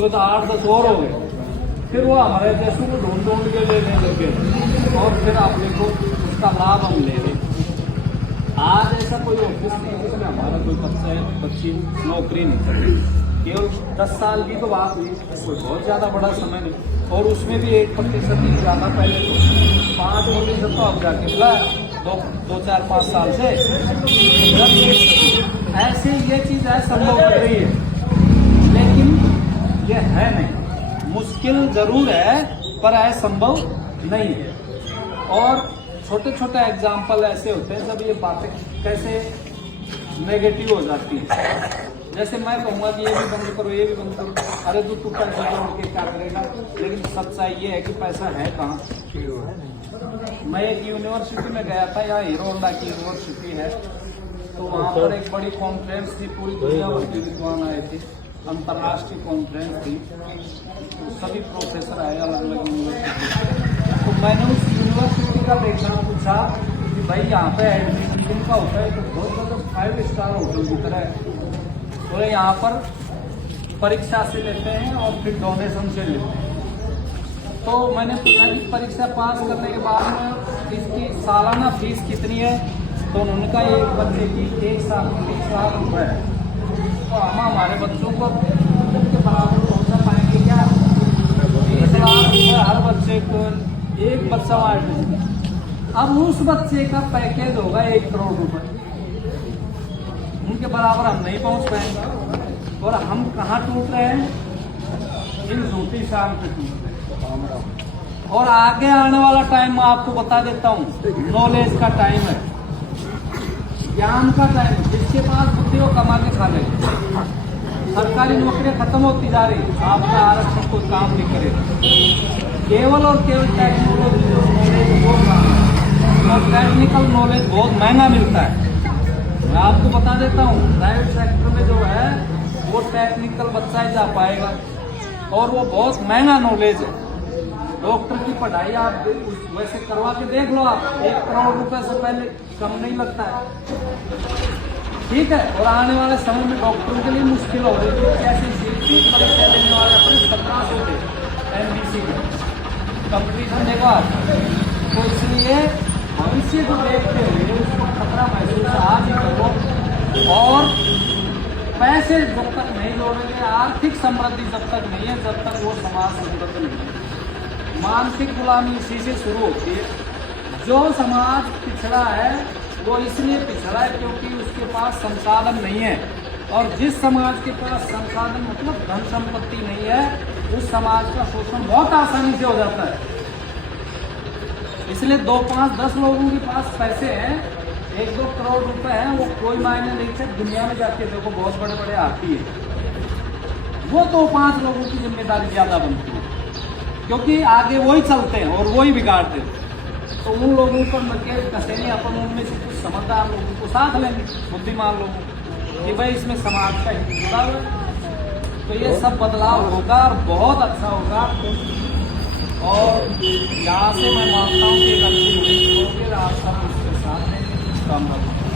तो 8-10 और हो गए। फिर वो हमारे जैसों को ढूंढ ढूंढ के लेने लगे और फिर आपने को उसका लाभ हम ले रहे। आज ऐसा कोई ऑफिस नहीं जिसमें हमारा कोई बच्चा है बच्ची नौकरी नहीं कर रही। केवल 10 साल की तो बात हुई, कोई बहुत ज्यादा बड़ा समय नहीं। और उसमें भी 1% ही ज्यादा, पहले तो 5% तो अब जाके मिला 2-4-5 साल से। ऐसे ये चीज है संभव कर रही है, लेकिन ये है नहीं। मुश्किल जरूर है पर असंभव नहीं है। और छोटे छोटे एग्जाम्पल ऐसे होते हैं जब ये बातें कैसे नेगेटिव हो जाती हैं। जैसे मैं कहूँगा कि ये भी बंद करो, ये भी बंद करो, अरे तू पैसा जोड़ के क्या करेगा। लेकिन सच्चाई ये है कि पैसा है कहाँ। मैं एक यूनिवर्सिटी में गया था, यहाँ हीरो होंडा की यूनिवर्सिटी है, तो वहाँ पर एक बड़ी कॉन्फ्रेंस थी, पूरी दुनिया भर के विद्वान आए थे, अंतर्राष्ट्रीय कॉन्फ्रेंस थी। तो सभी प्रोफेसर आए अलग अलग यूनिवर्सिटी। तो मैंने उस यूनिवर्सिटी का देखना पूछा कि भाई यहाँ पे एडमिशन जिनका होता है तो बहुत ज्यादा 5 स्टार होटल की तरह है। तो यहाँ पर परीक्षा से लेते हैं और फिर डोनेशन से लेते हैं। तो मैंने पूछा कि परीक्षा पास करने के बाद में इसकी सालाना फीस कितनी है। तो उन्होंने कहा एक बच्चे की 1 साल 30 लाख रुपए है। तो हम हमारे बच्चों को के बराबर पहुंचा पाएंगे क्या? 30 लाख रुपए हर बच्चे को, एक बच्चा एडमिशन। अब उस बच्चे का पैकेज होगा 1 करोड़ रुपए, उनके बराबर हम नहीं पहुंच पाएंगे। और हम कहाँ टूट रहे हैं? इन झूठी शाम पे टूट रहे हैं। और आगे आने वाला टाइम मैं आपको बता देता हूँ, नॉलेज का टाइम है, ज्ञान का टाइम। जिसके पास बुद्धि वो कमा के खा लेगा। सरकारी नौकरियां खत्म होती जा रही, आपका आरक्षण कोई काम नहीं करेगा। केवल और केवल टेक्नोलॉजी नॉलेज वो काम है, और टेक्निकल नॉलेज बहुत महंगा मिलता है। मैं आपको बता देता हूँ, प्राइवेट सेक्टर में जो है वो टेक्निकल बच्चा ही जा पाएगा, और वो बहुत महंगा नॉलेज है। डॉक्टर की पढ़ाई आप वैसे करवा के देख लो, आप 1 करोड़ रुपए से पहले कम नहीं लगता है, ठीक है। और आने वाले समय में डॉक्टरों के लिए मुश्किल हो रही है। कैसे सीटी परीक्षा देने वाले अपने 1700 थे MBC के कंपटीशन देखा। तो इसलिए भविष्य को देखते हुए उसको खतरा महसूस आज ही करो। और पैसे जब तक नहीं जोड़ेंगे, आर्थिक समृद्धि जब तक नहीं है, जब तक वो समाज समृद्ध नहीं है। मानसिक गुलामी इसी से शुरू होती है। जो समाज पिछड़ा है वो इसलिए पिछड़ा है क्योंकि उसके पास संसाधन नहीं है। और जिस समाज के पास संसाधन मतलब धन संपत्ति नहीं है, उस समाज का शोषण बहुत आसानी से हो जाता है। इसलिए 2, 5, 10 लोगों के पास पैसे हैं, 1-2 करोड़ रुपए हैं, वो कोई मायने नहीं थे। दुनिया में जाके देखो, बहुत बड़े बड़े हाथी है, वो 2-5 लोगों की जिम्मेदारी ज्यादा बनती है, क्योंकि आगे वही चलते हैं और वही बिगाड़ते हैं। तो उन लोगों को नकेल कसेंगे अपन, उनमें से कुछ समझदार लोगों को साथ लेंगे, बुद्धिमान लोगों कि भाई इसमें समाज का हित जुड़ा हुआ है। तो ये सब बदलाव होगा और बहुत अच्छा होगा। और यहाँ से मैं मानता हूँ कि एक अच्छी आप सब इसके साथ में काम करें।